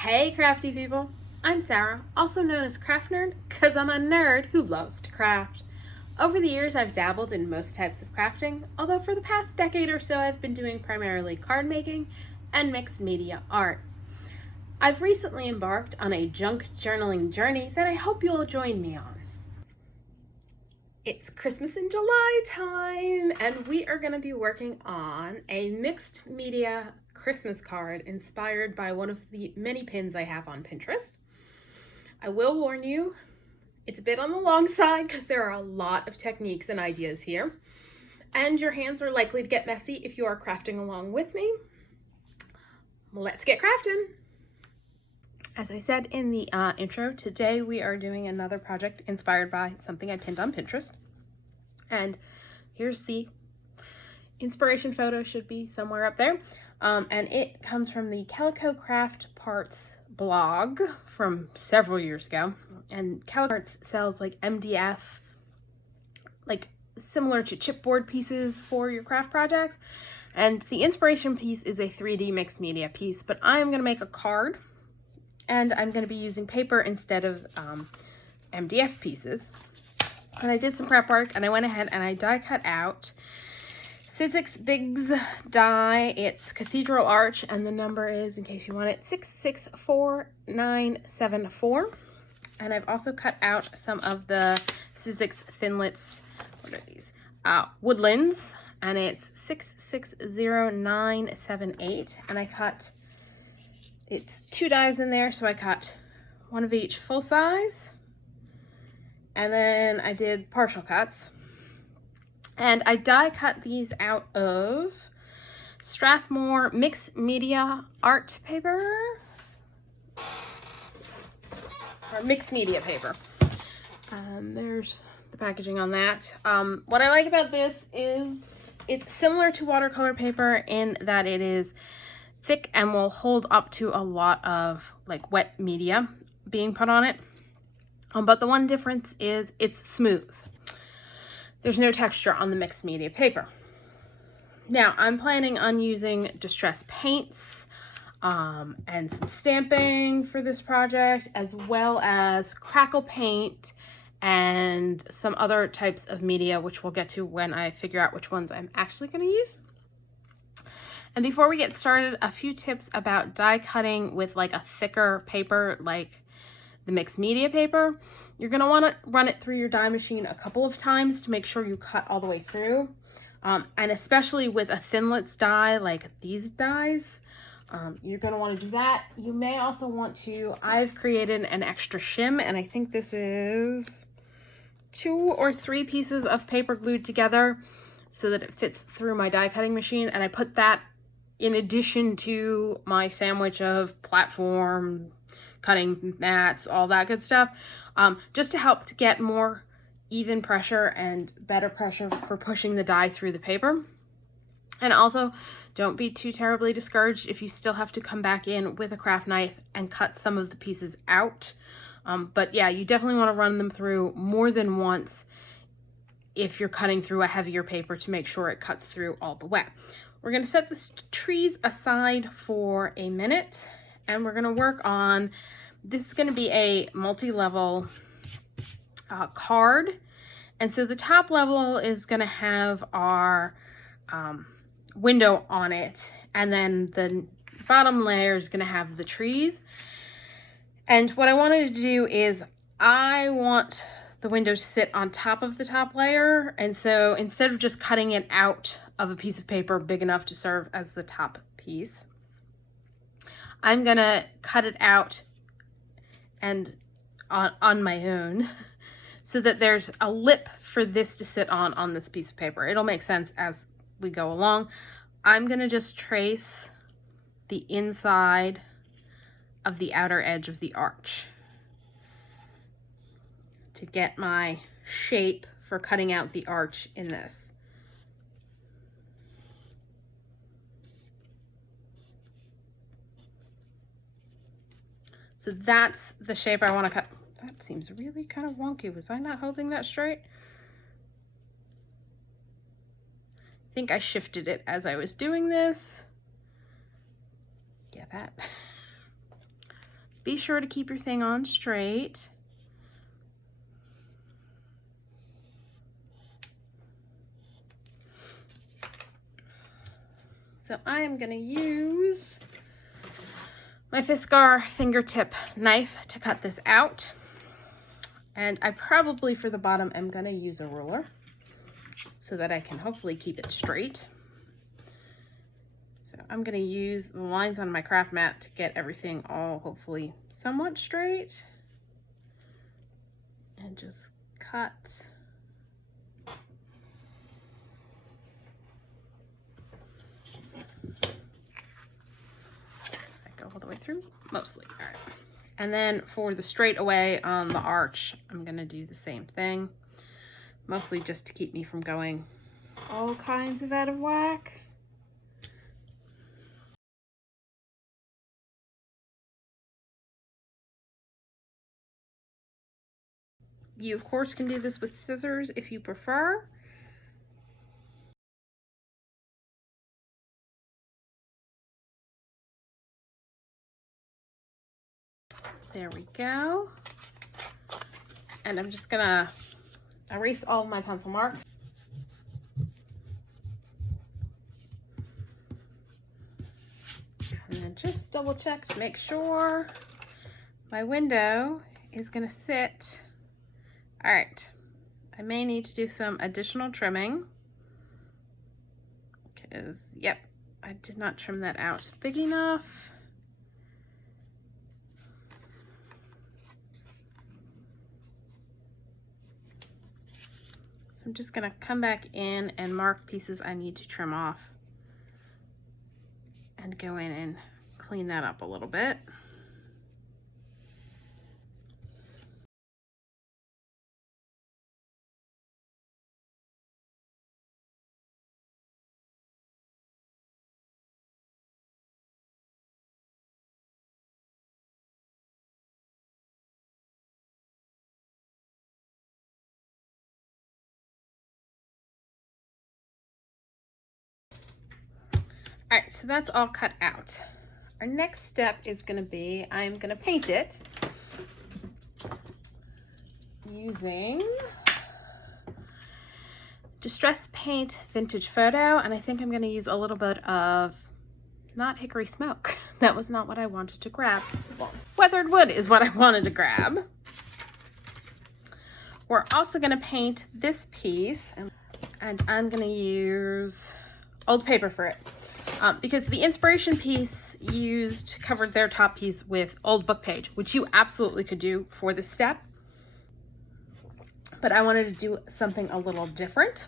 Hey crafty people, I'm Sarah, also known as Craft Nerd, because I'm a nerd who loves to craft. Over the years I've dabbled in most types of crafting, although for the past decade or so I've been doing primarily card making and mixed media art. I've recently embarked on a junk journaling journey that I hope you'll join me on. It's Christmas in July time, and we are going to be working on a mixed media Christmas card inspired by one of the many pins I have on Pinterest. I will warn you, it's a bit on the long side because there are a lot of techniques and ideas here, and your hands are likely to get messy if you are crafting along with me. Let's get crafting! As I said in the intro, today we are doing another project inspired by something I pinned on Pinterest. And here's the inspiration photo, should be somewhere up there. And it comes from the Calico Craft Parts blog from several years ago. And Calico Parts sells like MDF, like similar to chipboard pieces for your craft projects. And the inspiration piece is a 3D mixed media piece, but I'm going to make a card. And I'm going to be using paper instead of MDF pieces. And I did some prep work, and I went ahead and I die cut out Sizzix Biggs die. It's Cathedral Arch, and the number is, in case you want it, 664974. And I've also cut out some of the Sizzix Thinlits, what are these? Woodlands, and it's 660978. And I cut, it's 2 dies in there, so I cut one of each full size. And then I did partial cuts. And I die cut these out of Strathmore mixed media art paper. Or mixed media paper. There's the packaging on that. What I like about this is it's similar to watercolor paper in that it is thick and will hold up to a lot of like wet media being put on it. But the one difference is it's smooth. There's no texture on the mixed media paper. Now, I'm planning on using distress paints and some stamping for this project, as well as Crackle paint and some other types of media, which we'll get to when I figure out which ones I'm actually going to use. And before we get started, a few tips about die cutting with like a thicker paper, like the mixed media paper. You're going to want to run it through your die machine a couple of times to make sure you cut all the way through. And especially with a Thinlits die like these dies, you're going to want to do that. You may also want to, I've created an extra shim, and I think this is 2 or 3 pieces of paper glued together so that it fits through my die cutting machine. And I put that in addition to my sandwich of platform, cutting mats, all that good stuff, just to help to get more even pressure and better pressure for pushing the die through the paper. And also, don't be too terribly discouraged if you still have to come back in with a craft knife and cut some of the pieces out. But yeah, you definitely want to run them through more than once if you're cutting through a heavier paper to make sure it cuts through all the way. We're going to set the trees aside for a minute, and we're going to work on, this is going to be a multi-level card. And so the top level is going to have our window on it. And then the bottom layer is going to have the trees. And what I wanted to do is I want the window to sit on top of the top layer. And so instead of just cutting it out of a piece of paper big enough to serve as the top piece, I'm gonna cut it out and on my own so that there's a lip for this to sit on this piece of paper. It'll make sense as we go along. I'm gonna just trace the inside of the outer edge of the arch to get my shape for cutting out the arch in this. So that's the shape I want to cut. That seems really kind of wonky. Was I not holding that straight? I think I shifted it as I was doing this. Yeah, that. be sure to keep your thing on straight. So I am going to use my Fiskar fingertip knife to cut this out. And I probably, for the bottom, am going to use a ruler so that I can hopefully keep it straight. So I'm going to use the lines on my craft mat to get everything all hopefully somewhat straight. And just cut. All the way through, mostly. All right. And then for the straightaway on the arch, I'm gonna do the same thing, mostly just to keep me from going all kinds of out of whack. You of course can do this with scissors if you prefer. There we go. And I'm just gonna erase all of my pencil marks. And then just double check to make sure my window is gonna sit. All right, I may need to do some additional trimming because, yep, I did not trim that out big enough. I'm just gonna come back in and mark pieces I need to trim off and go in and clean that up a little bit. All right, so that's all cut out. Our next step is gonna be, I'm gonna paint it using Distress Paint Vintage Photo, and I think I'm gonna use a little bit of, not Hickory Smoke. That was not what I wanted to grab. Well, weathered wood is what I wanted to grab. We're also gonna paint this piece, and I'm gonna use old paper for it. Because the inspiration piece covered their top piece with old book page, which you absolutely could do for this step. But I wanted to do something a little different.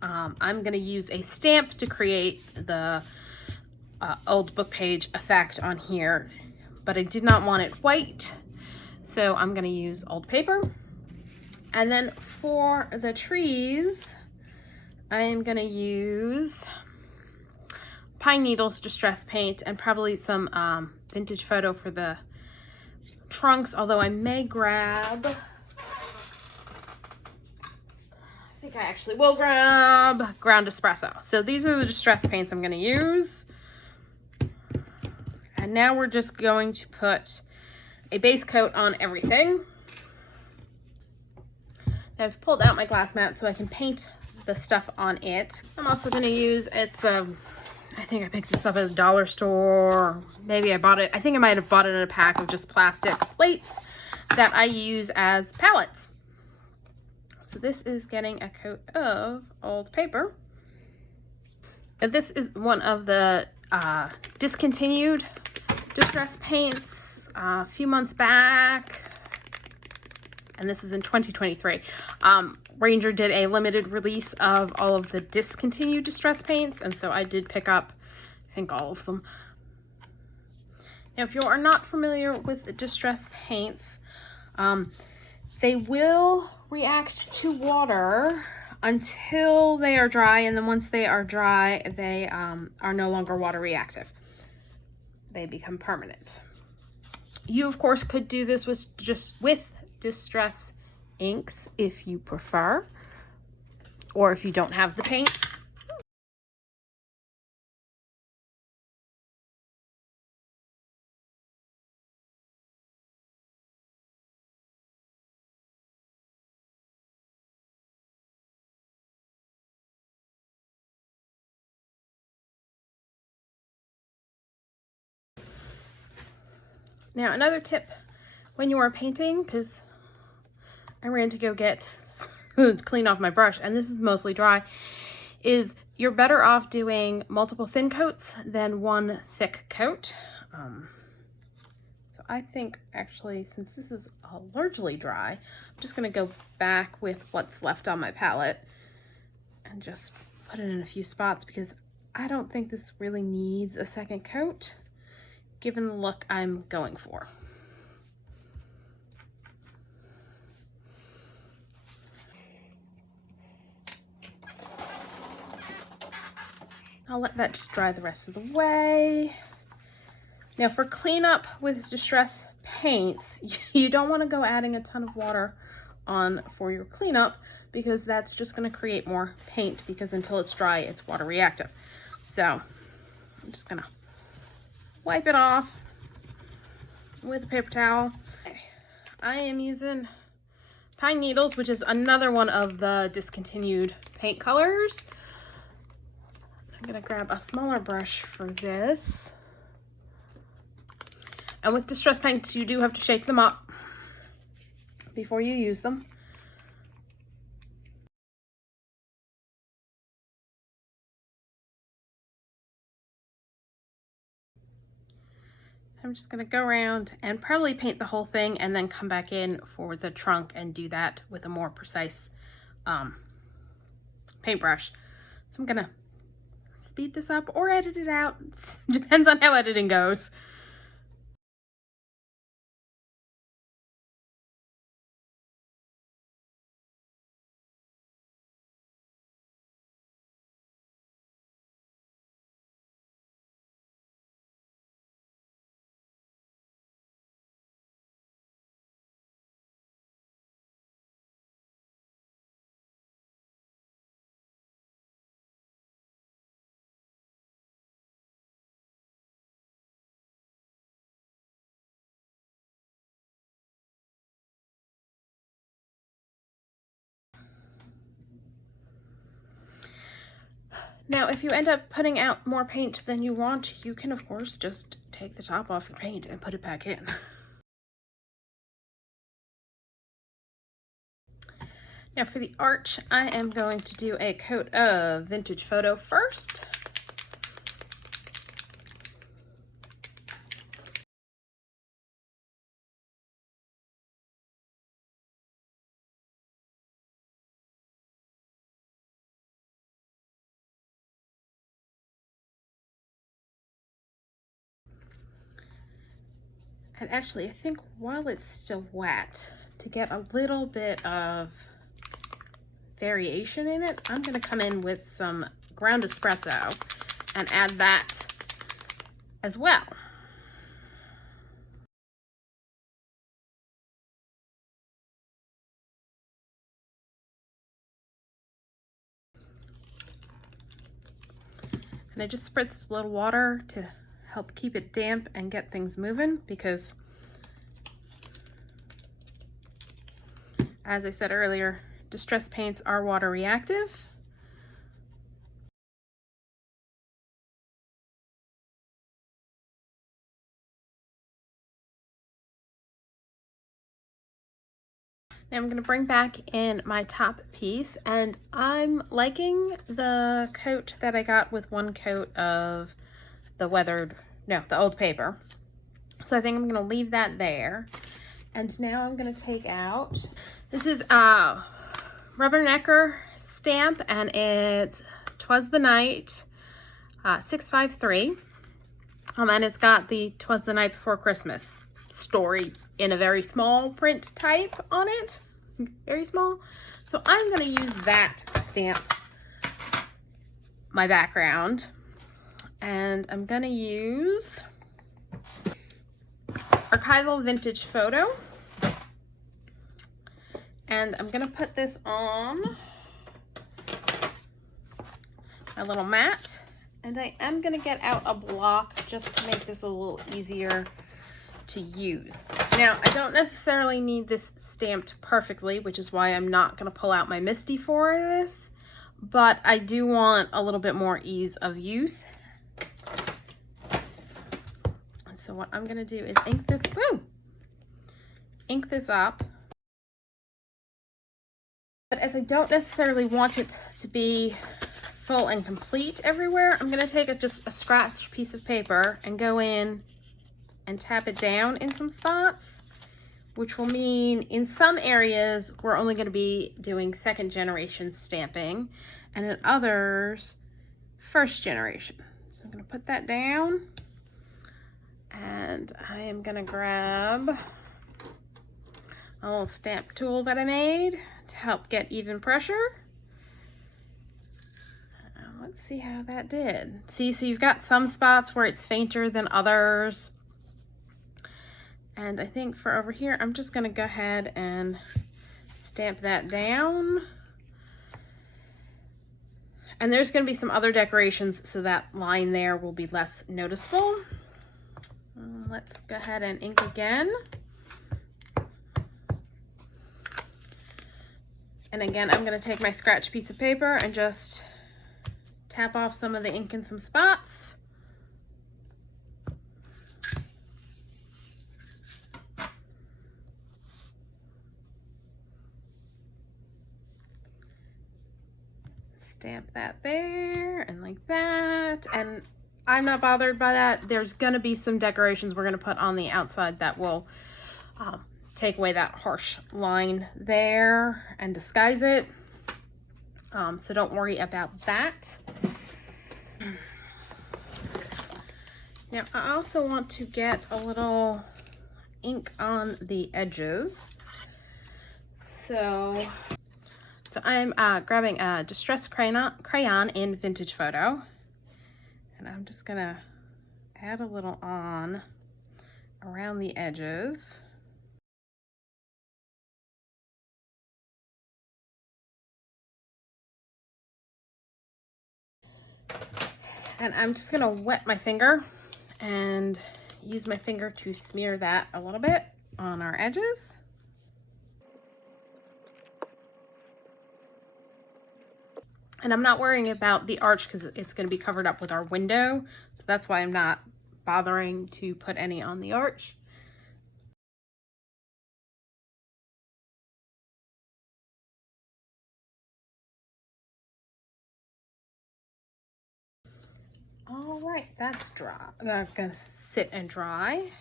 I'm going to use a stamp to create the old book page effect on here, but I did not want it white, so I'm going to use old paper. And then for the trees, I'm going to use Pine Needles Distress Paint and probably some Vintage Photo for the trunks, although I may grab, I think I actually will grab Ground Espresso. So these are the distress paints I'm going to use. And now we're just going to put a base coat on everything. Now I've pulled out my glass mat so I can paint the stuff on it. I'm also going to use, I think I picked this up at a dollar store. Maybe I bought it. I think I might have bought it in a pack of just plastic plates that I use as palettes. So this is getting a coat of old paper. And this is one of the discontinued distress paints a few months back. And this is in 2023. Ranger did a limited release of all of the discontinued distress paints, and so I did pick up, I think, all of them. Now, if you are not familiar with distress paints, they will react to water until they are dry, and then once they are dry, they are no longer water reactive. They become permanent. You, of course, could do this with distress inks if you prefer, or if you don't have the paints. Now, another tip when you are painting, because I ran to go get clean off my brush, and this is mostly dry, is you're better off doing multiple thin coats than one thick coat. So I think actually, since this is largely dry, I'm just going to go back with what's left on my palette and just put it in a few spots, because I don't think this really needs a second coat given the look I'm going for. I'll let that just dry the rest of the way. Now for cleanup with distress paints, you don't want to go adding a ton of water on for your cleanup, because that's just going to create more paint, because until it's dry, it's water reactive. So I'm just going to wipe it off with a paper towel. I am using pine needles, which is another one of the discontinued paint colors. I'm going to grab a smaller brush for this. And with distress paints, you do have to shake them up before you use them. I'm just going to go around and probably paint the whole thing and then come back in for the trunk and do that with a more precise paintbrush. So I'm going to speed this up or edit it out. Depends on how editing goes. Now, if you end up putting out more paint than you want, you can, of course, just take the top off your paint and put it back in. Now, for the arch, I am going to do a coat of vintage photo first. And actually, I think while it's still wet, to get a little bit of variation in it, I'm going to come in with some ground espresso and add that as well. And I just spritz a little water to help keep it damp and get things moving, because as I said earlier, distress paints are water reactive. Now I'm going to bring back in my top piece, and I'm liking the coat that I got with one coat of the old paper. So I think I'm going to leave that there. And now I'm going to take out, this is a Rubbernecker stamp, and it's Twas the Night 653. And it's got the Twas the Night Before Christmas story in a very small print type on it. Very small. So I'm going to use that to stamp my background. And I'm going to use Archival Vintage Photo. And I'm going to put this on a little mat. And I am going to get out a block just to make this a little easier to use. Now, I don't necessarily need this stamped perfectly, which is why I'm not going to pull out my Misty for this. But I do want a little bit more ease of use. So what I'm gonna do is ink this up. But as I don't necessarily want it to be full and complete everywhere, I'm gonna take just a scratch piece of paper and go in and tap it down in some spots, which will mean in some areas we're only gonna be doing 2nd generation stamping, and in others, 1st generation. So I'm gonna put that down, and I am gonna grab a little stamp tool that I made to help get even pressure. Let's see how that did. See, so you've got some spots where it's fainter than others. And I think for over here, I'm just gonna go ahead and stamp that down. And there's gonna be some other decorations, so that line there will be less noticeable. Let's go ahead and ink again. And again, I'm gonna take my scratch piece of paper and just tap off some of the ink in some spots. Stamp that there and like that. And I'm not bothered by that. There's gonna be some decorations we're gonna put on the outside that will take away that harsh line there and disguise it. So don't worry about that. Now I also want to get a little ink on the edges. So I'm grabbing a distress crayon in Vintage Photo, and I'm just gonna add a little on around the edges. And I'm just gonna wet my finger and use my finger to smear that a little bit on our edges. And I'm not worrying about the arch because it's going to be covered up with our window. So that's why I'm not bothering to put any on the arch. All right, that's dry. I'm gonna sit and dry.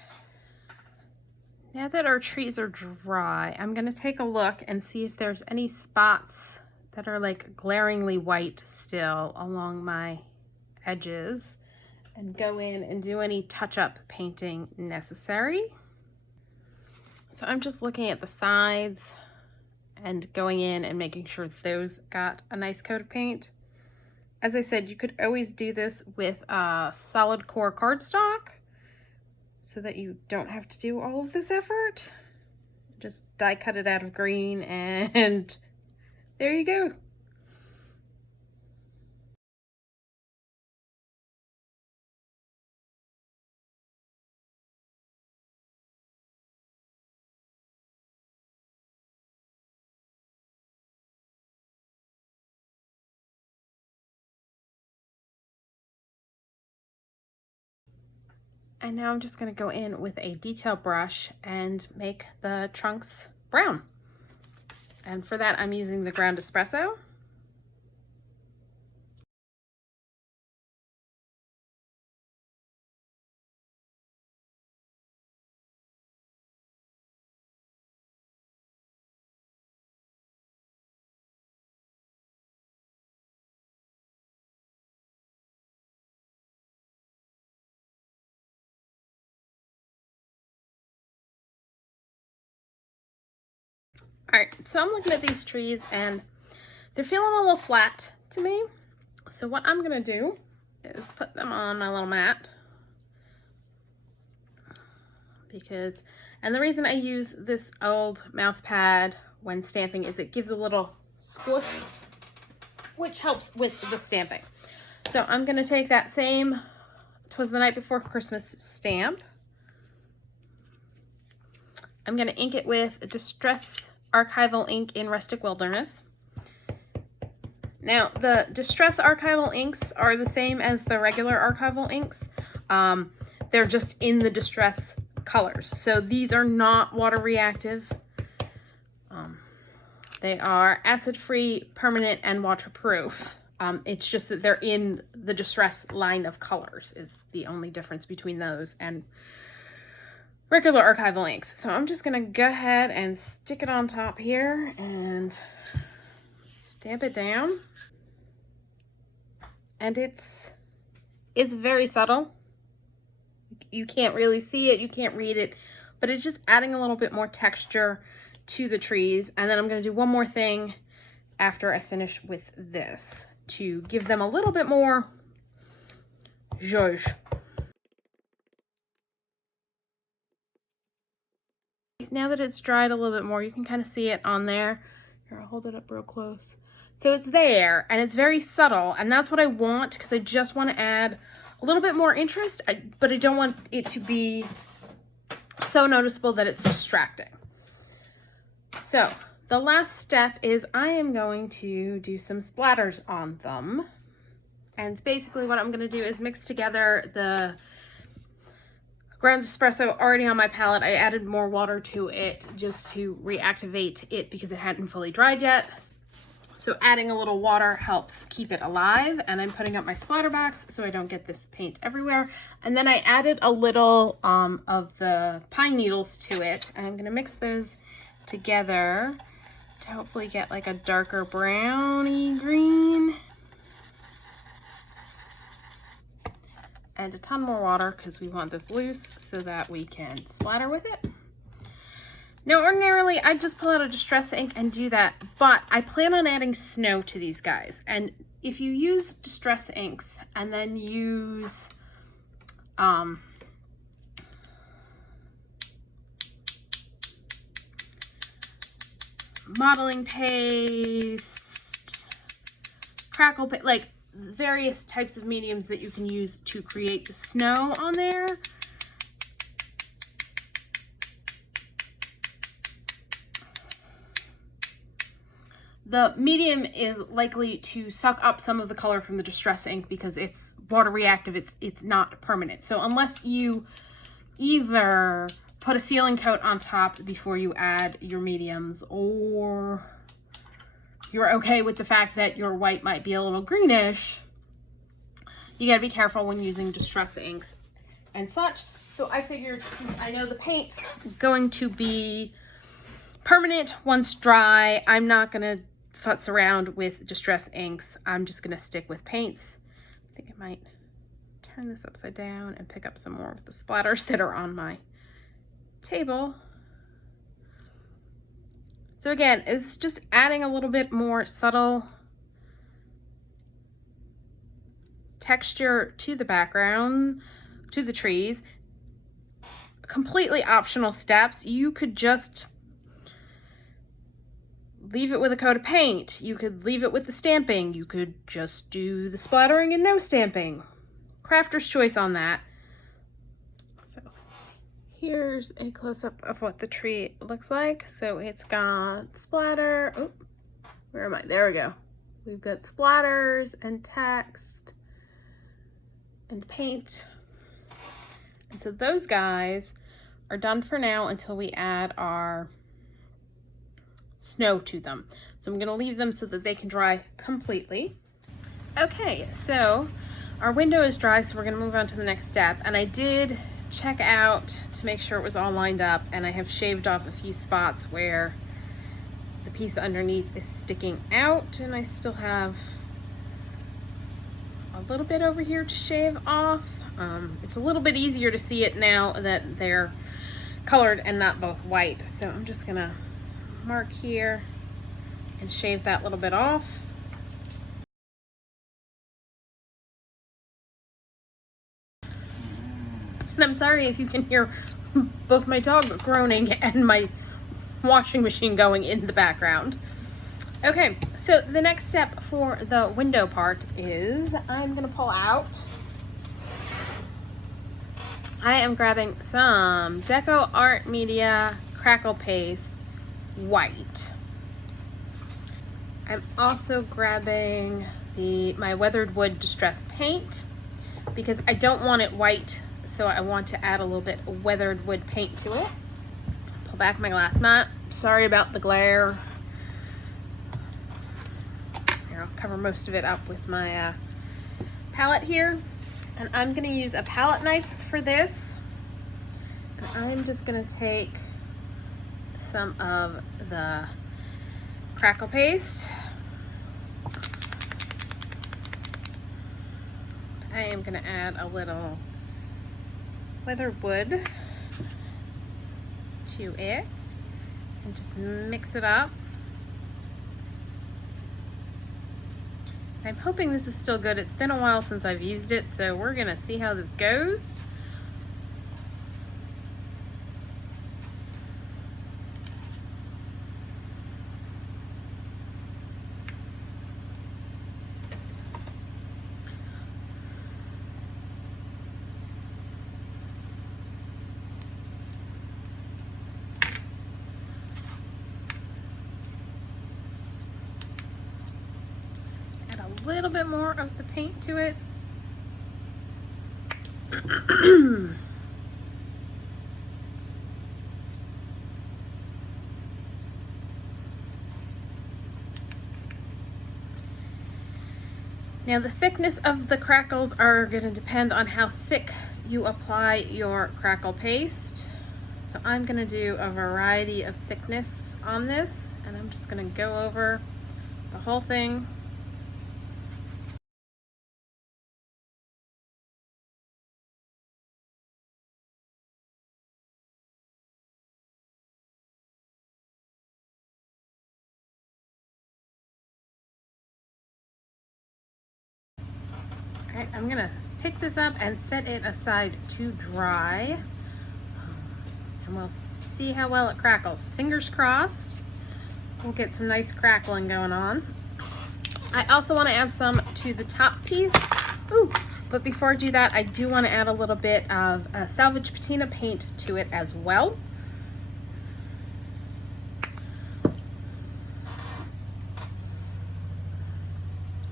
Now that our trees are dry, I'm gonna take a look and see if there's any spots that are like glaringly white still along my edges, and go in and do any touch-up painting necessary. So I'm just looking at the sides and going in and making sure those got a nice coat of paint. As I said, you could always do this with solid core cardstock so that you don't have to do all of this effort. Just die cut it out of green and there you go. And now I'm just going to go in with a detail brush and make the trunks brown. And for that, I'm using the ground espresso. All right, so I'm looking at these trees and they're feeling a little flat to me. So what I'm gonna do is put them on my little mat and the reason I use this old mouse pad when stamping is it gives a little squish, which helps with the stamping. So I'm gonna take that same "'Twas the Night Before Christmas" stamp. I'm gonna ink it with Distress Archival Ink in Rustic Wilderness. Now, the Distress Archival inks are the same as the regular archival inks, They're just in the distress colors. So these are not water reactive. They are acid-free, permanent, and waterproof. It's just that they're in the distress line of colors is the only difference between those and regular archival inks. So I'm just gonna go ahead and stick it on top here and stamp it down. And it's very subtle. You can't really see it, you can't read it, but it's just adding a little bit more texture to the trees. And then I'm gonna do one more thing after I finish with this to give them a little bit more zhuzh. Now that it's dried a little bit more, you can kind of see it on there. Here, I'll hold it up real close. So it's there, and it's very subtle, and that's what I want, because I just want to add a little bit more interest, but I don't want it to be so noticeable that it's distracting. So the last step is I am going to do some splatters on them. And basically what I'm going to do is mix together the ground espresso already on my palette. I added more water to it just to reactivate it because it hadn't fully dried yet. So adding a little water helps keep it alive. And I'm putting up my splatter box so I don't get this paint everywhere. And then I added a little of the pine needles to it. And I'm going to mix those together to hopefully get like a darker browny green. And a ton more water because we want this loose so that we can splatter with it. Now, ordinarily, I'd just pull out a distress ink and do that, but I plan on adding snow to these guys. And if you use distress inks and then use modeling paste, crackle paste, like various types of mediums that you can use to create the snow on there, the medium is likely to suck up some of the color from the distress ink because it's water reactive, it's not permanent. So unless you either put a sealing coat on top before you add your mediums, or you're okay with the fact that your white might be a little greenish, you gotta be careful when using distress inks and such. So I figured, I know the paint's going to be permanent once dry, I'm not gonna futz around with distress inks. I'm just gonna stick with paints. I think I might turn this upside down and pick up some more of the splatters that are on my table. So again, it's just adding a little bit more subtle texture to the background, to the trees. Completely optional steps. You could just leave it with a coat of paint. You could leave it with the stamping. You could just do the splattering and no stamping. Crafter's choice on that. So here's a close-up of what the tree looks like. So it's got splatter. Oh, where am I? There we go. We've got splatters and text and paint. And so those guys are done for now until we add our snow to them. So I'm going to leave them so that they can dry completely. Okay, so our window is dry, so we're going to move on to the next step. And I did check out to make sure it was all lined up, and I have shaved off a few spots where the piece underneath is sticking out, and I still have a little bit over here to shave off. It's a little bit easier to see it now that they're colored and not both white. So I'm just going to mark here and shave that little bit off. And I'm sorry if you can hear both my dog groaning and my washing machine going in the background. Okay, so the next step for the window part is I'm gonna pull out, I am grabbing some DecoArt Media Crackle Paste White. I'm also grabbing my Weathered Wood Distress Paint because I don't want it white so I want to add a little bit of weathered wood paint to it. Pull back my glass mat. Sorry about the glare. Here, I'll cover most of it up with my palette here. And I'm gonna use a palette knife for this. And I'm just gonna take some of the Crackle paste. I am gonna add a little weathered wood to it and just mix it up. I'm hoping this is still good. It's been a while since I've used it, so we're gonna see how this goes. A little bit more of the paint to it. Now the thickness of the crackles are going to depend on how thick you apply your crackle paste. So I'm going to do a variety of thickness on this, and I'm just going to go over the whole thing. Alright, I'm gonna pick this up and set it aside to dry. And we'll see how well it crackles. Fingers crossed, we'll get some nice crackling going on. I also want to add some to the top piece. Ooh, but before I do that, I do want to add a little bit of Salvaged Patina paint to it as well.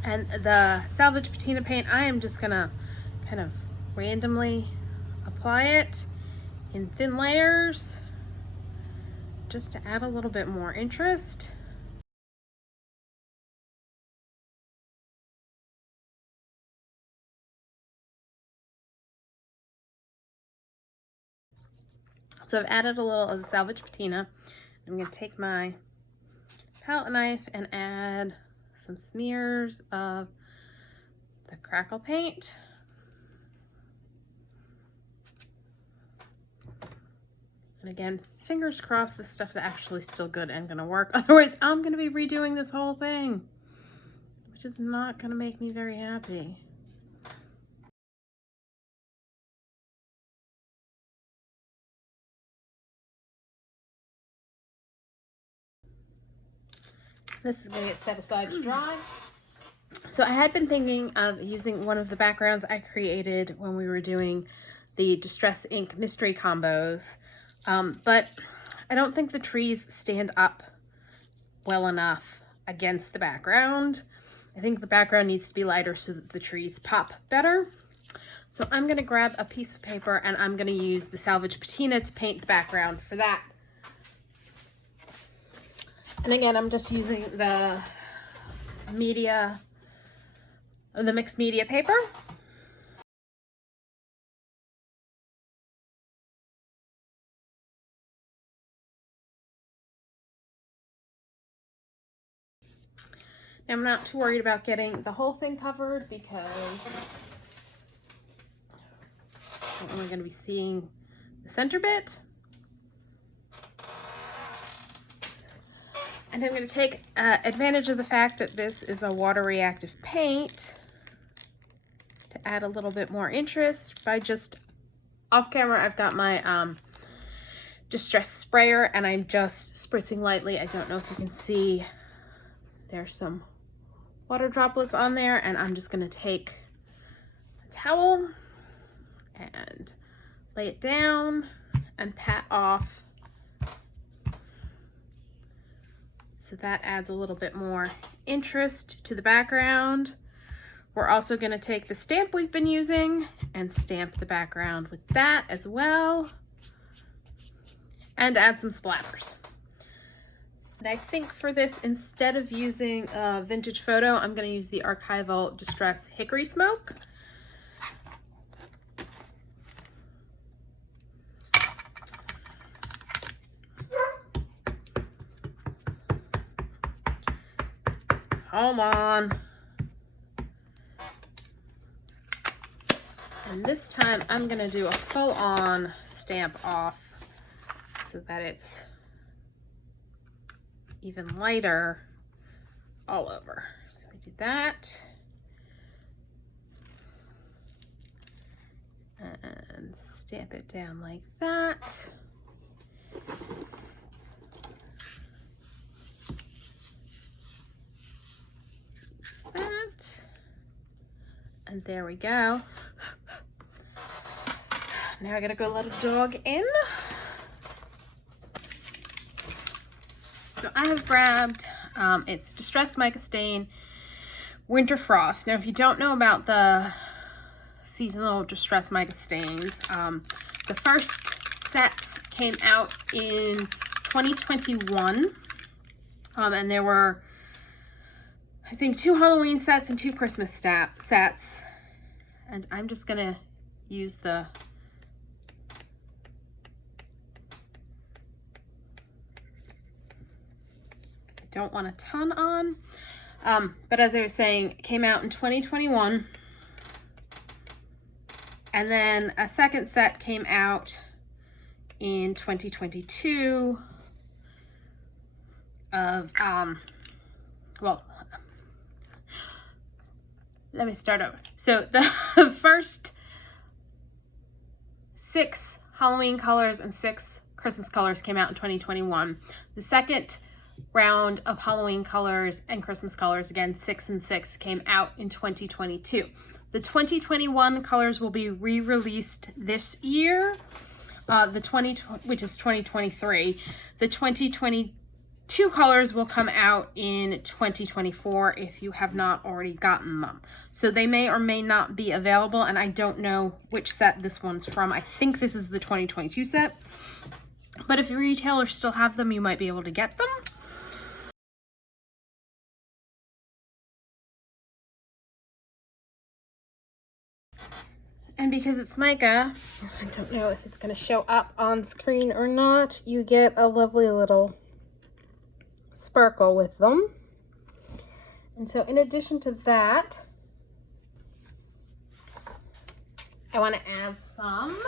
And the Salvaged Patina paint, I am just gonna kind of randomly apply it in thin layers just to add a little bit more interest. So I've added a little of the Salvaged Patina. I'm gonna take my palette knife and add some smears of the Crackle paint. And again, fingers crossed this stuff is actually still good and gonna work. Otherwise, I'm gonna be redoing this whole thing, which is not gonna make me very happy. This is going to get set aside to dry. So I had been thinking of using one of the backgrounds I created when we were doing the Distress Ink mystery combos, but I don't think the trees stand up well enough against the background. I think the background needs to be lighter so that the trees pop better. So I'm going to grab a piece of paper and I'm going to use the Salvaged Patina to paint the background for that. And again, I'm just using the mixed media paper. Now, I'm not too worried about getting the whole thing covered because I'm only going to be seeing the center bit. And I'm going to take advantage of the fact that this is a water reactive paint to add a little bit more interest by just off camera. I've got my Distress sprayer and I'm just spritzing lightly. I don't know if you can see, there's some water droplets on there, and I'm just going to take a towel and lay it down and pat off. So that adds a little bit more interest to the background. We're also going to take the stamp we've been using and stamp the background with that as well, and add some splatters. And I think for this, instead of using a vintage photo, I'm going to use the Archival Distress Hickory Smoke. Hold on. And this time I'm going to do a full-on stamp off so that it's even lighter all over. So we do that. And stamp it down like that. That. And there we go. Now I gotta go let a dog in. So I have grabbed, it's Distress Mica Stain Winter Frost. Now if you don't know about the seasonal Distress Mica Stains, the first sets came out in 2021. And there were, I think, 2 Halloween sets and 2 Christmas sets. And I'm just gonna use the don't want a ton on, but as I was saying, it came out in 2021, and then a second set came out in 2022 of well, let me start over. So the first 6 Halloween colors and 6 Christmas colors came out in 2021. The second round of Halloween colors and Christmas colors, again 6 and 6, came out in 2022. The 2021 colors will be re-released this year, which is 2023. The 2022 colors will come out in 2024 if you have not already gotten them. So they may or may not be available, and I don't know which set this one's from. I think this is the 2022 set, but if your retailers still have them, you might be able to get them. And because it's mica, I don't know if it's going to show up on screen or not, you get a lovely little sparkle with them. And so in addition to that, I want to add some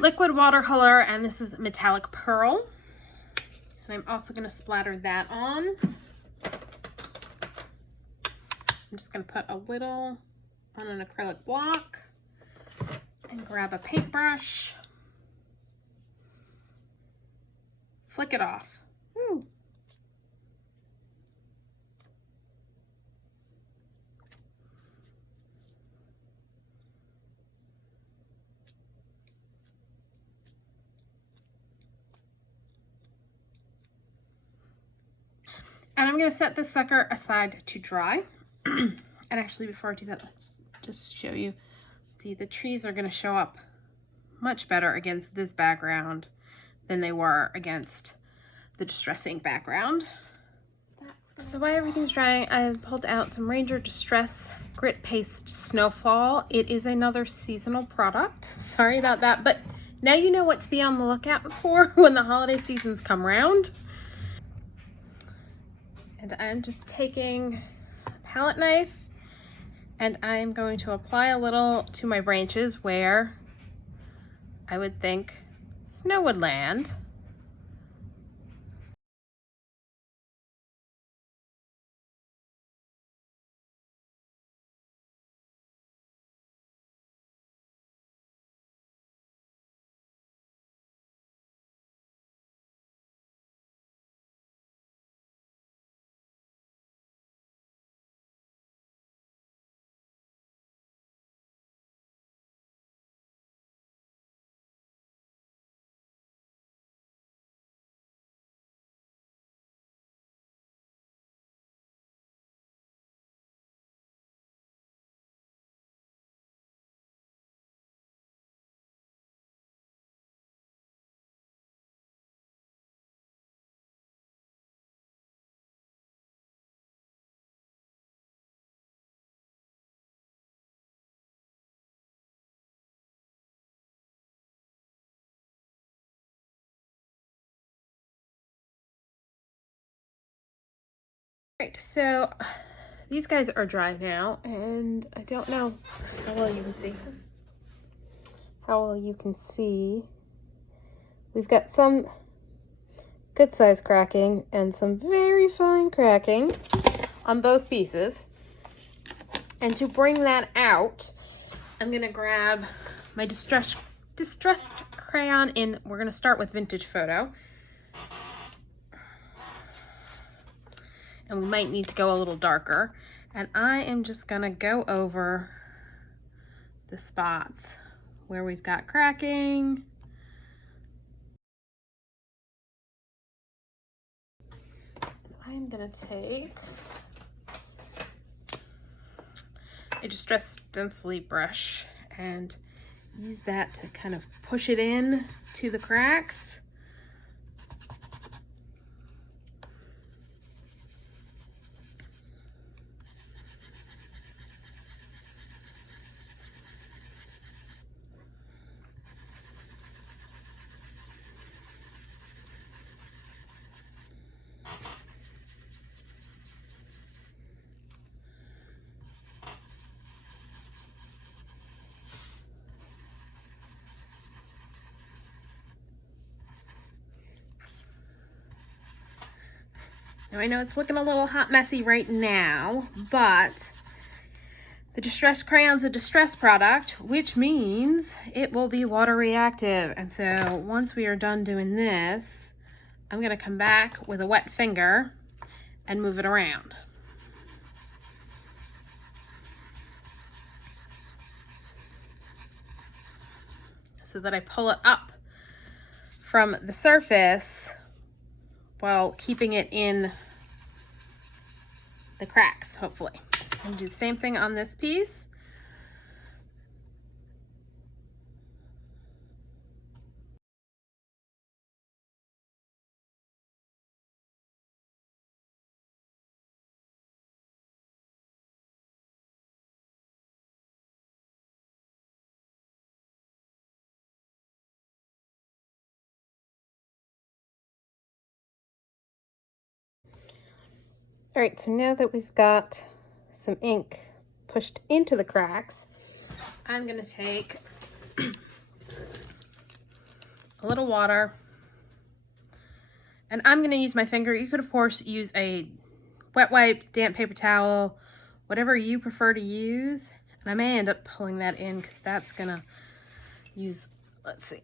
liquid watercolor, and this is Metallic Pearl. And I'm also going to splatter that on. I'm just going to put a little on an acrylic block and grab a paintbrush, flick it off. Woo. And I'm going to set this sucker aside to dry. And actually, before I do that, let's just show you. See, the trees are going to show up much better against this background than they were against the Distress Ink background. So while everything's drying, I pulled out some Ranger Distress Grit Paste Snowfall. It is another seasonal product. Sorry about that, but now you know what to be on the lookout for when the holiday seasons come around. And I'm just taking a palette knife and I'm going to apply a little to my branches where I would think snow would land. Right, so these guys are dry now, and I don't know how well you can see. We've got some good size cracking and some very fine cracking on both pieces. And to bring that out, I'm gonna grab my distressed crayon in, we're gonna start with Vintage Photo. And we might need to go a little darker. And I am just gonna go over the spots where we've got cracking. I'm gonna take a distressed stencil brush and use that to kind of push it in to the cracks. Now I know it's looking a little hot messy right now, but the distressed crayon's a distressed product, which means it will be water reactive. And so once we are done doing this, I'm gonna come back with a wet finger and move it around. So that I pull it up from the surface while keeping it in the cracks, hopefully. I'm gonna do the same thing on this piece. All right, so now that we've got some ink pushed into the cracks, I'm gonna take a little water and I'm gonna use my finger. You could of course use a wet wipe, damp paper towel, whatever you prefer to use. And I may end up pulling that in because that's gonna use, let's see.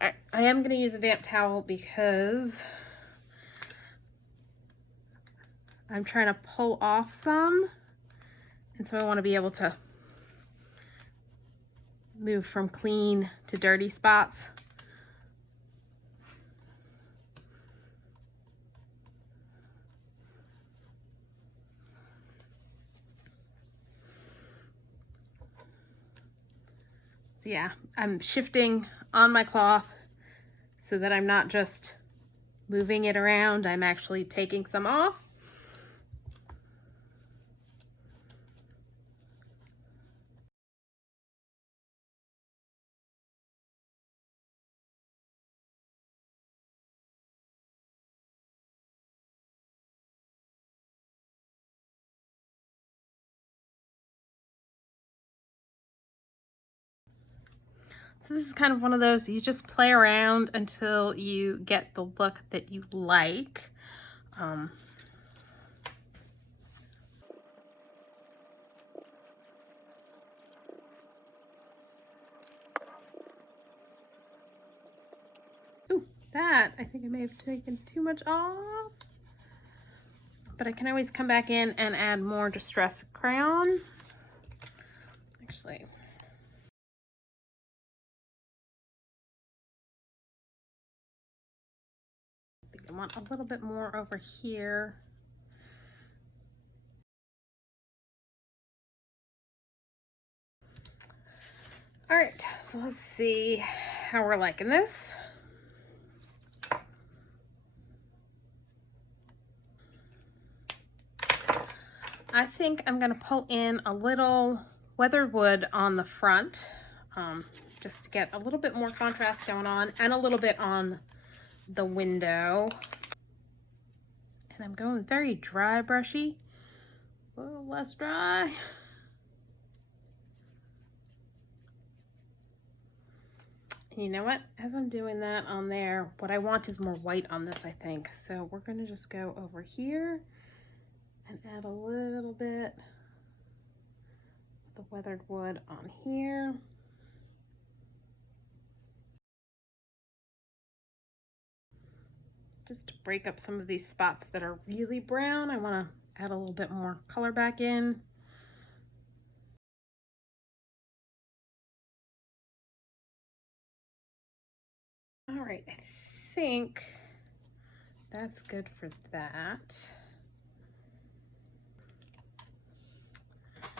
I am gonna use a damp towel because I'm trying to pull off some, and so I want to be able to move from clean to dirty spots. So yeah, I'm shifting on my cloth so that I'm not just moving it around, I'm actually taking some off. So this is kind of one of those, you just play around until you get the look that you like. I think I may have taken too much off, but I can always come back in and add more distress crayon. Actually, I think I want a little bit more over here. All right, so let's see how we're liking this. I think I'm gonna pull in a little weathered wood on the front, just to get a little bit more contrast going on, and a little bit on the window. And I'm going very dry brushy, a little less dry. And you know what? As I'm doing that on there, what I want is more white on this, I think. So we're gonna just go over here and add a little bit of the weathered wood on here. Just to break up some of these spots that are really brown, I want to add a little bit more color back in. All right, I think that's good for that. All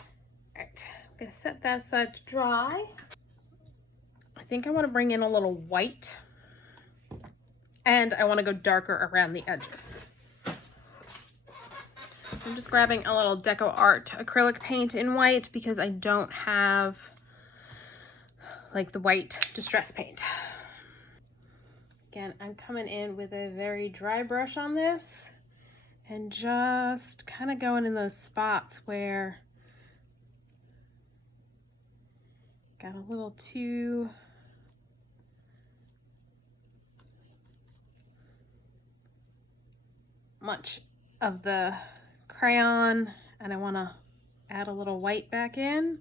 right, I'm gonna set that aside to dry. I think I want to bring in a little white, and I want to go darker around the edges. I'm just grabbing a little DecoArt acrylic paint in white because I don't have like the white distress paint. Again, I'm coming in with a very dry brush on this and just kind of going in those spots where got a little too much of the crayon, and I want to add a little white back in.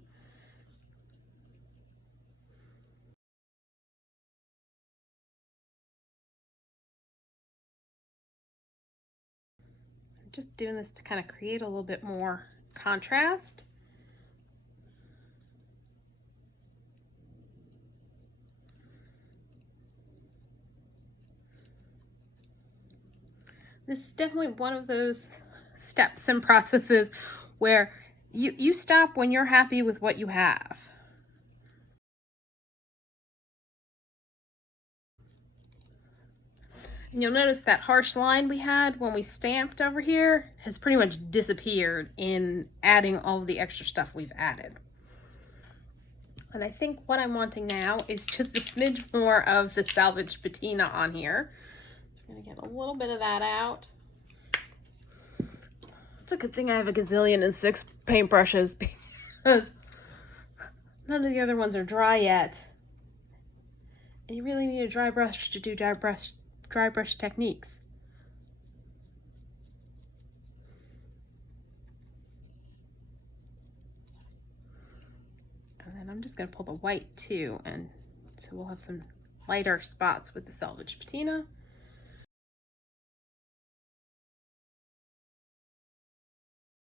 I'm just doing this to kind of create a little bit more contrast. This is definitely one of those steps and processes where you stop when you're happy with what you have. And you'll notice that harsh line we had when we stamped over here has pretty much disappeared in adding all of the extra stuff we've added. And I think what I'm wanting now is just a smidge more of the Salvaged Patina on here. So I'm gonna get a little bit of that out. It's a good thing I have a gazillion and 6 paintbrushes because none of the other ones are dry yet. And you really need a dry brush to do dry brush techniques. And then I'm just gonna pull the white too, and so we'll have some lighter spots with the Salvaged Patina.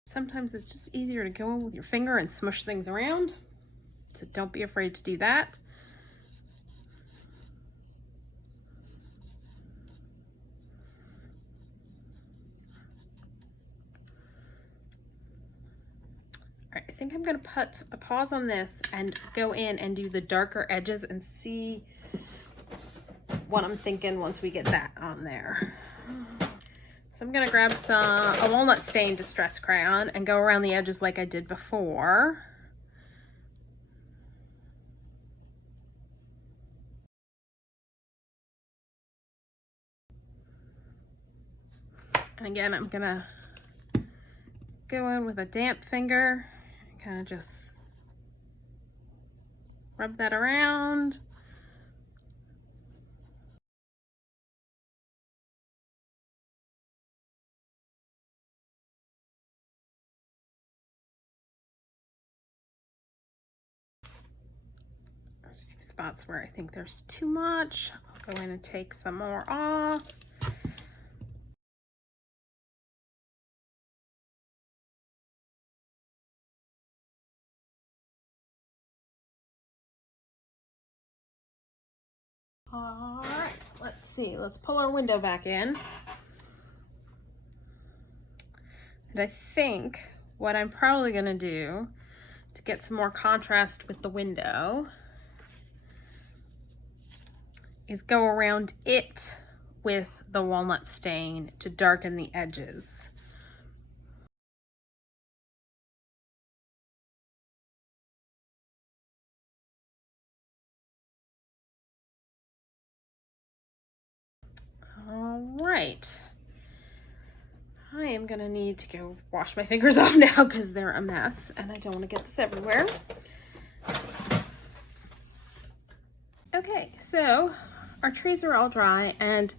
Sometimes it's just easier to go in with your finger and smush things around, so don't be afraid to do that. All right, I think I'm gonna put a pause on this and go in and do the darker edges and see what I'm thinking once we get that on there. So I'm gonna grab a Walnut Stain Distress Crayon and go around the edges like I did before. And again, I'm gonna go in with a damp finger and kind of just rub that around. There's a few spots where I think there's too much. I'll go in and take some more off. All right, let's see. Let's pull our window back in. And I think what I'm probably gonna do to get some more contrast with the window is go around it with the Walnut Stain to darken the edges. All right. I am gonna need to go wash my fingers off now because they're a mess and I don't want to get this everywhere. Okay, so our trees are all dry and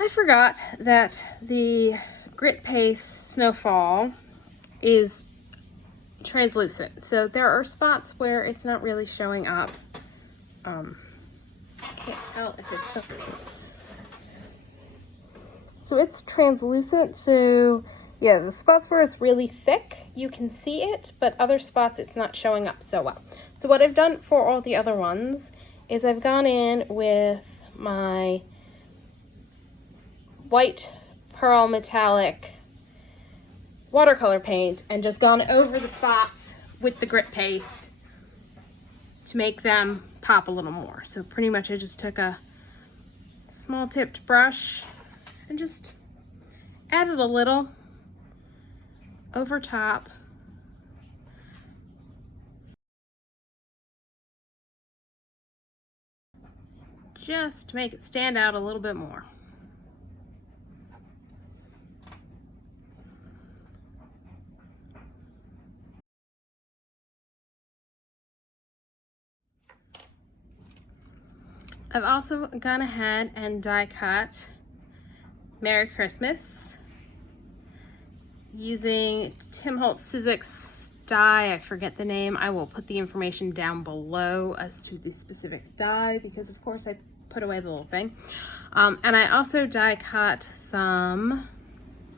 I forgot that the grit paste Snowfall is translucent. So there are spots where it's not really showing up. Can't tell if it's so it's translucent. So yeah, the spots where it's really thick, you can see it, but other spots it's not showing up so well. So what I've done for all the other ones is I've gone in with my white pearl metallic watercolor paint and just gone over the spots with the grit paste to make them pop a little more. So pretty much I just took a small tipped brush and just added a little over top. Just to make it stand out a little bit more. I've also gone ahead and die cut Merry Christmas using Tim Holtz Sizzix die. I forget the name. I will put the information down below as to the specific die because of course I put away the little thing. And I also die cut some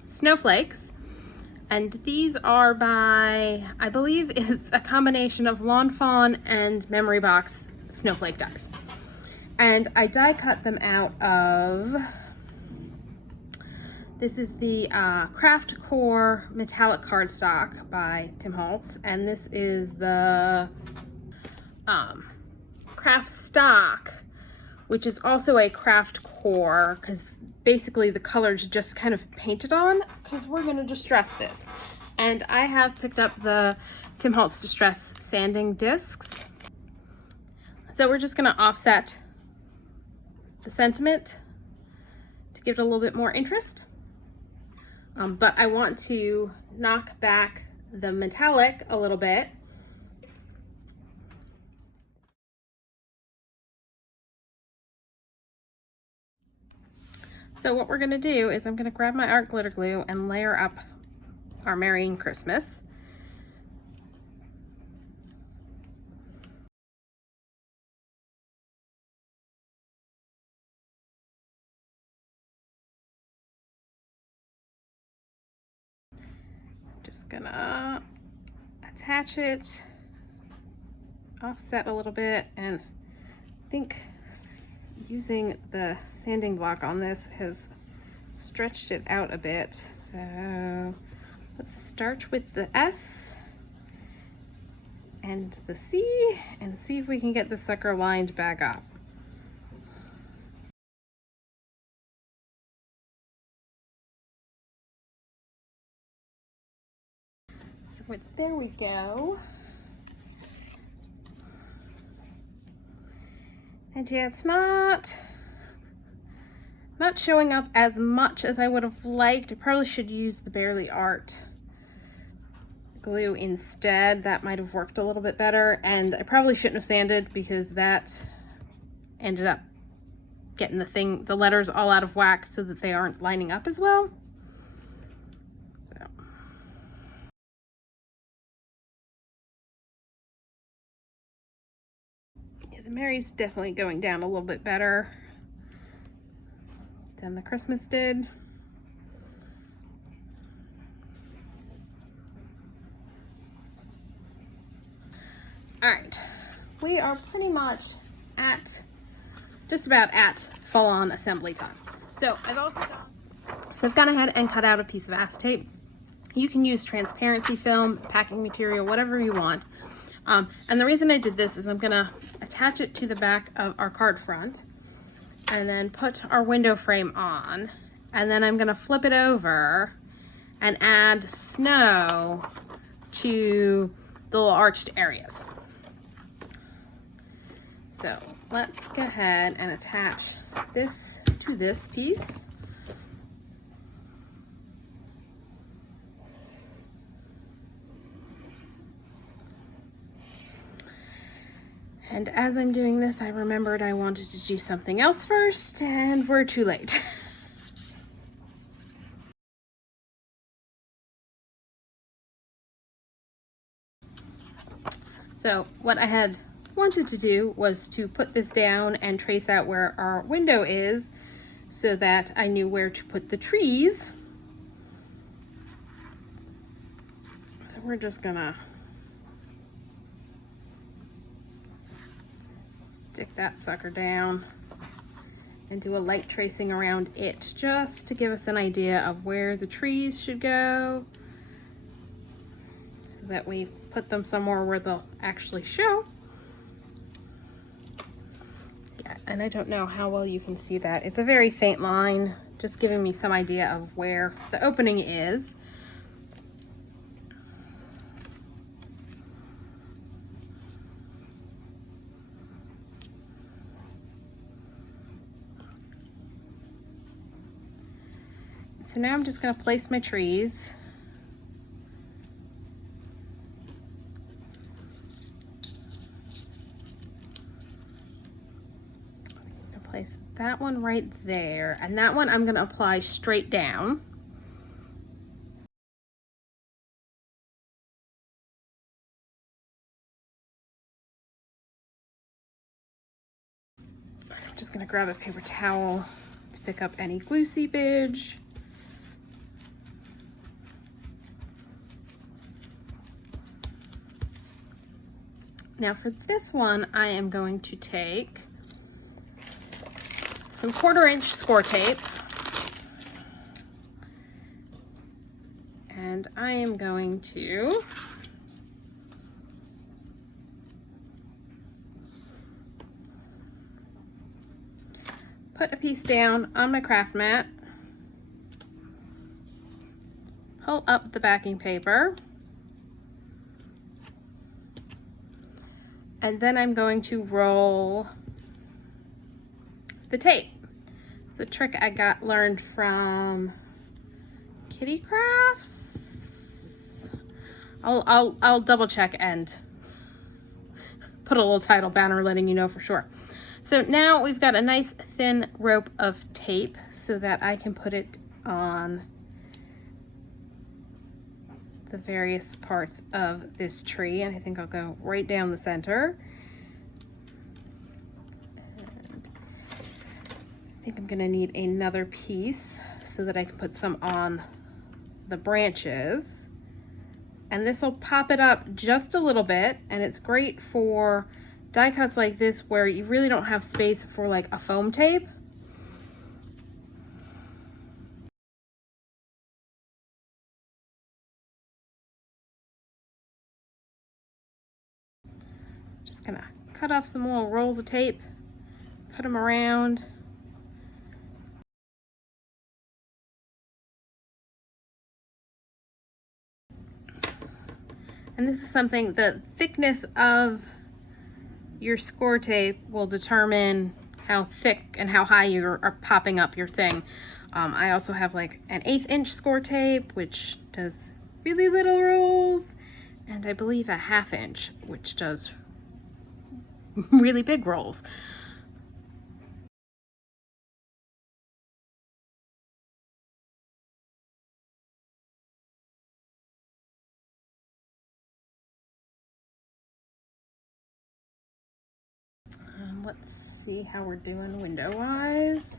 Snowflakes, and these are by, I believe it's a combination of Lawn Fawn and Memory Box Snowflake dies. And I die cut them out of, this is the Craft Core Metallic Cardstock by Tim Holtz, and this is the Craft Stock, which is also a Craft Core, because basically the colors just kind of painted on, because we're going to distress this. And I have picked up the Tim Holtz Distress Sanding Discs. So we're just going to offset the sentiment to give it a little bit more interest. But I want to knock back the metallic a little bit. So what we're gonna do is I'm gonna grab my art glitter glue and layer up our Merry Christmas. Just gonna attach it, offset a little bit, and I think using the sanding block on this has stretched it out a bit. So let's start with the S and the C and see if we can get the sucker lined back up. So there we go. And yeah, it's not showing up as much as I would have liked. I probably should use the Barely Art glue instead. That might have worked a little bit better. And I probably shouldn't have sanded because that ended up getting the letters all out of whack so that they aren't lining up as well. The Mary's definitely going down a little bit better than the Christmas did. All right, we are pretty much at just about at full-on assembly time. So I've gone ahead and cut out a piece of acetate. You can use transparency film, packing material, whatever you want. And the reason I did this is I'm gonna attach it to the back of our card front and then put our window frame on, and then I'm gonna flip it over and add snow to the little arched areas. So let's go ahead and attach this to this piece. And as I'm doing this, I remembered I wanted to do something else first, and we're too late. So what I had wanted to do was to put this down and trace out where our window is so that I knew where to put the trees. So we're just gonna stick that sucker down and do a light tracing around it just to give us an idea of where the trees should go, so that we put them somewhere where they'll actually show. Yeah, and I don't know how well you can see that. It's a very faint line, just giving me some idea of where the opening is. So now I'm just going to place my trees. I'm going to place that one right there, and that one I'm going to apply straight down. I'm just going to grab a paper towel to pick up any glue seepage. Now for this one, I am going to take some 1/4-inch score tape, and I am going to put a piece down on my craft mat, pull up the backing paper, and then I'm going to roll the tape. It's a trick I learned from Kitty Crafts. I'll double check and put a little title banner letting you know for sure. So now we've got a nice thin rope of tape so that I can put it on the various parts of this tree, and I think I'll go right down the center. And I think I'm gonna need another piece so that I can put some on the branches, and this will pop it up just a little bit, and it's great for die cuts like this where you really don't have space for like a foam tape. Just gonna cut off some little rolls of tape, put them around. And this is something, the thickness of your score tape will determine how thick and how high you are popping up your thing. I also have like an 1/8 inch score tape, which does really little rolls, and I believe a 1/2 inch, which does really big rolls. Let's see how we're doing window-wise.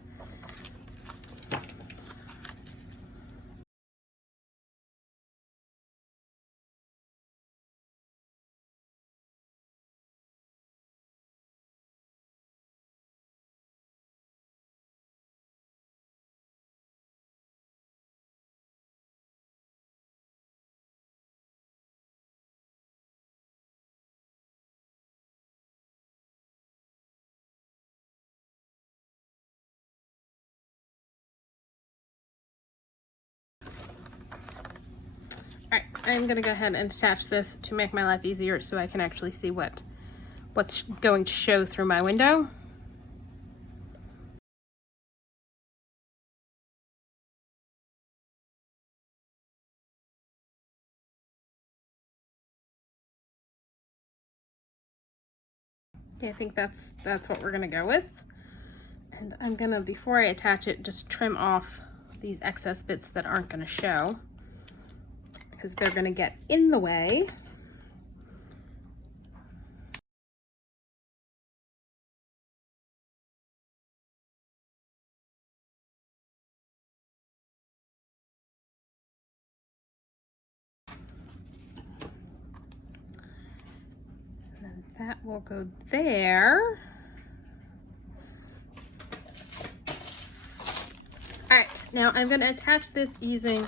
All right, I'm gonna go ahead and attach this to make my life easier so I can actually see what's going to show through my window. I think that's what we're gonna go with. And I'm gonna, before I attach it, just trim off these excess bits that aren't gonna show, because they're gonna get in the way. And then that will go there. Alright, now I'm going to attach this using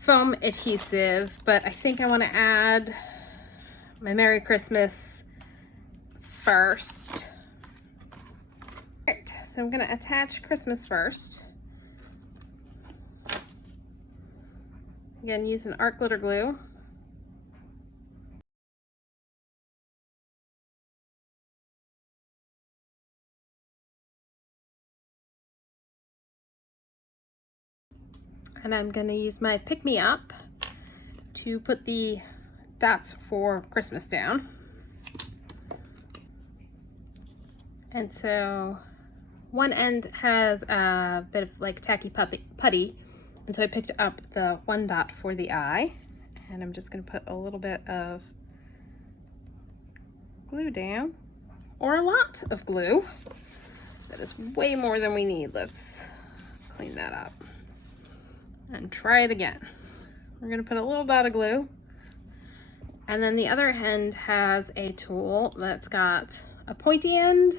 foam adhesive, but I think I want to add my Merry Christmas first. Alright, so I'm going to attach Christmas first. Again, using art glitter glue. And I'm going to use my Pick Me Up to put the dots for Christmas down. And so one end has a bit of like tacky putty. And so I picked up the one dot for the eye. And I'm just going to put a little bit of glue down, or a lot of glue. That is way more than we need. Let's clean that up and try it again. We're gonna put a little dot of glue, and then the other end has a tool that's got a pointy end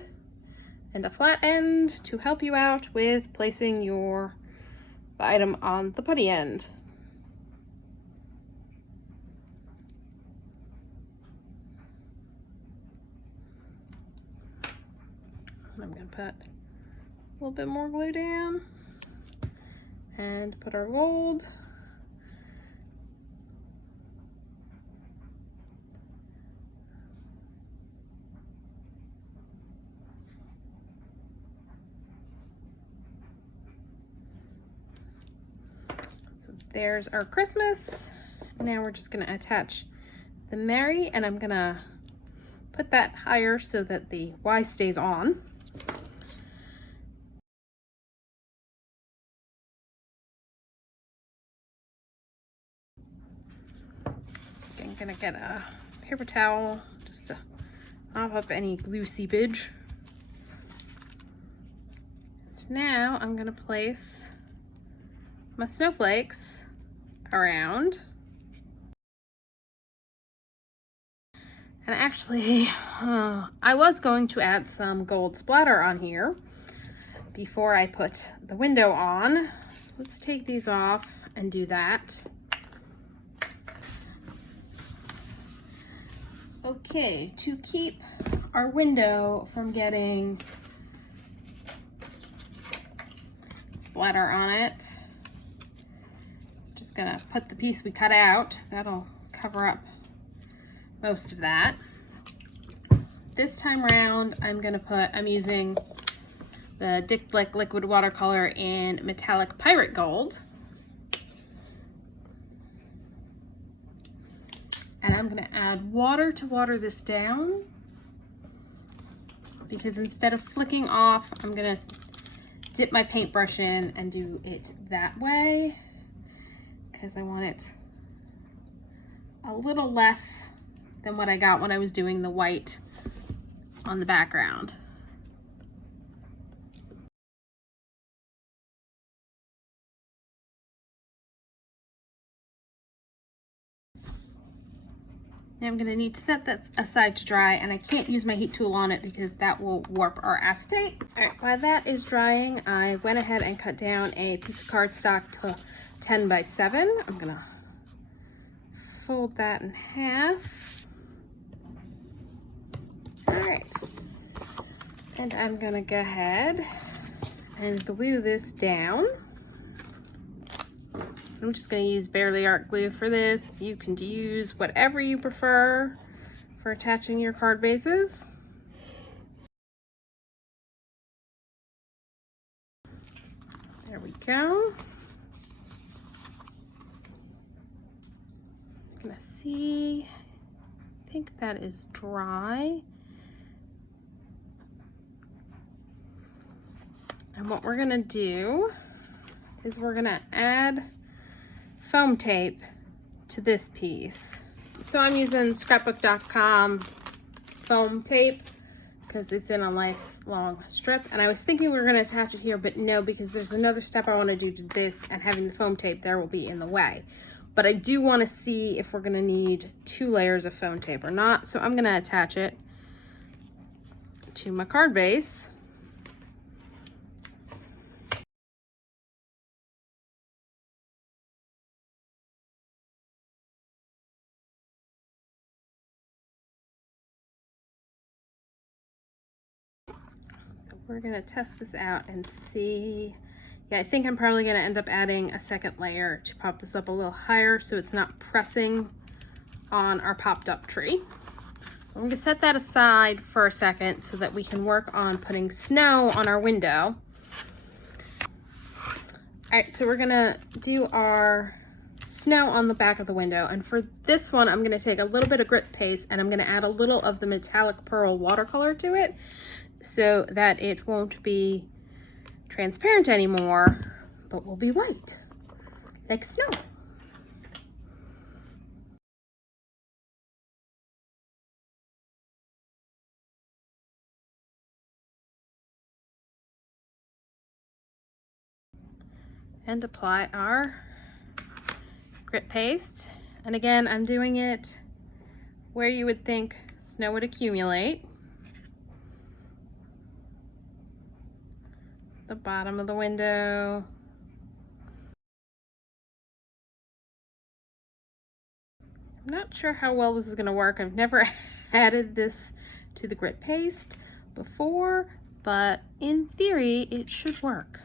and a flat end to help you out with placing the item on the putty end. I'm gonna put a little bit more glue down and put our gold. So there's our Christmas. Now we're just gonna attach the Merry, and I'm gonna put that higher so that the Y stays on. I'm gonna get a paper towel just to mop up any glue seepage. And now I'm gonna place my snowflakes around. And actually, I was going to add some gold splatter on here before I put the window on. Let's take these off and do that. Okay, to keep our window from getting splatter on it, I'm just gonna put the piece we cut out. That'll cover up most of that. This time around, I'm using the Blick liquid watercolor in metallic pirate gold. And I'm gonna add water to water this down, because instead of flicking off, I'm gonna dip my paintbrush in and do it that way, because I want it a little less than what I got when I was doing the white on the background. Now I'm gonna need to set that aside to dry, and I can't use my heat tool on it because that will warp our acetate. All right, while that is drying, I went ahead and cut down a piece of cardstock to 10 by 7. I'm gonna fold that in half. All right, and I'm gonna go ahead and glue this down. I'm just going to use Barely Art glue for this. You can use whatever you prefer for attaching your card bases. There we go. I'm going to see, I think that is dry. And what we're gonna do is we're gonna add foam tape to this piece. So I'm using scrapbook.com foam tape because it's in a nice long strip. And I was thinking we were gonna attach it here, but no, because there's another step I wanna do to this, and having the foam tape there will be in the way. But I do wanna see if we're gonna need 2 layers of foam tape or not. So I'm gonna attach it to my card base. We're gonna test this out and see. Yeah, I think I'm probably gonna end up adding a second layer to pop this up a little higher so it's not pressing on our popped up tree. I'm gonna set that aside for a second so that we can work on putting snow on our window. All right, so we're gonna do our snow on the back of the window. And for this one, I'm gonna take a little bit of grit paste and I'm gonna add a little of the metallic pearl watercolor to it so that it won't be transparent anymore, but will be white, like snow. And apply our grit paste. And again, I'm doing it where you would think snow would accumulate. The bottom of the window. I'm not sure how well this is going to work. I've never added this to the grit paste before, but in theory it should work.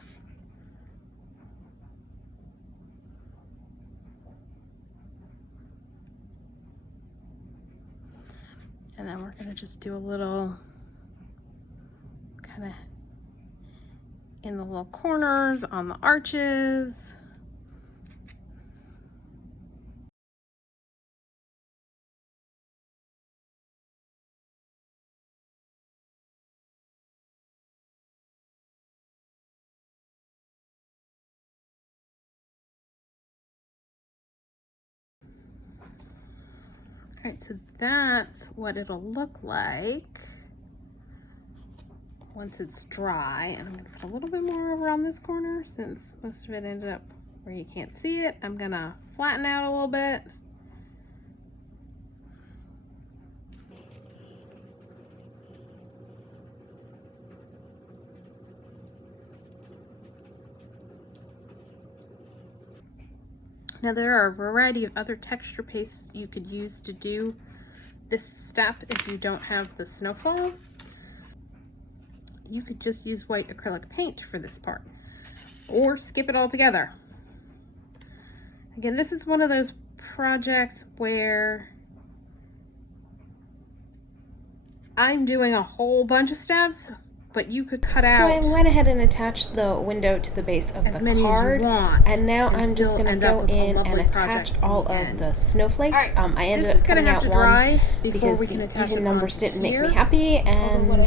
And then we're going to just do a little kind of in the little corners, on the arches. All right, so that's what it'll look like once it's dry. And I'm gonna put a little bit more over on this corner since most of it ended up where you can't see it. I'm gonna flatten out a little bit. Now there are a variety of other texture pastes you could use to do this step if you don't have the Snowfall. You could just use white acrylic paint for this part, or skip it altogether. Again, this is one of those projects where I'm doing a whole bunch of steps, but you could cut out. So I went ahead and attached the window to the base of the card, and now I'm just going to go in and attach all of the snowflakes. Right. I ended up cutting out one because the even numbers didn't make me happy, and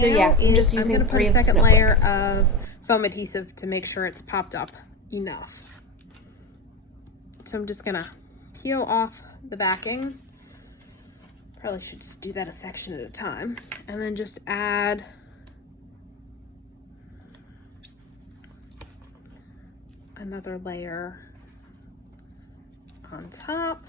so yeah, I'm just using 3 of the second snowflakes. layer of foam adhesive to make sure it's popped up enough. So I'm just gonna peel off the backing. Probably should just do that a section at a time, and then just add another layer on top.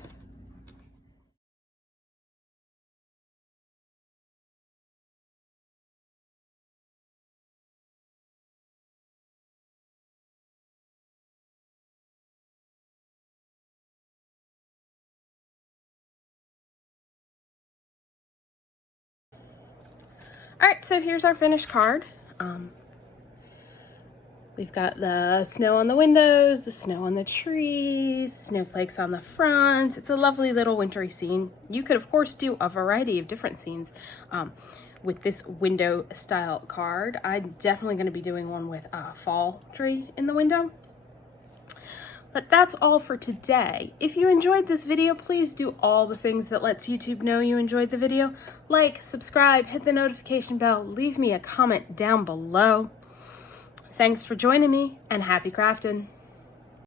All right, so here's our finished card. We've got the snow on the windows, the snow on the trees, snowflakes on the front. It's a lovely little wintry scene. You could, of course, do a variety of different scenes with this window style card. I'm definitely going to be doing one with a fall tree in the window. But that's all for today. If you enjoyed this video, please do all the things that lets YouTube know you enjoyed the video. Like, subscribe, hit the notification bell, leave me a comment down below. Thanks for joining me, and happy crafting.